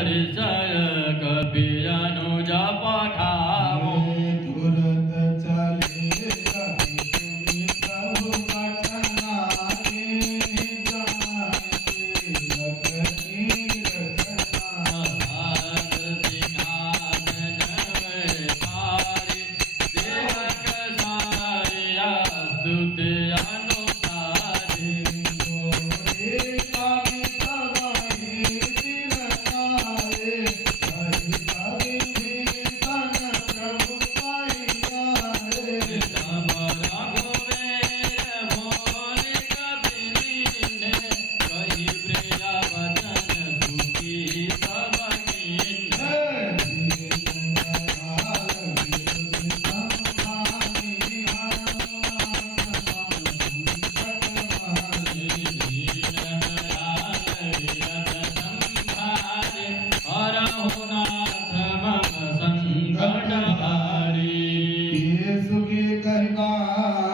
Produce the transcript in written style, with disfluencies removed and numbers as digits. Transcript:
परिसर कपियानुज पठावो तुरंत चले कपि सुनि प्रभु वचना के जाने लखनी रचना सिंहासन पारे देवक सारिया स्तुति अनुसारे सुखी कहता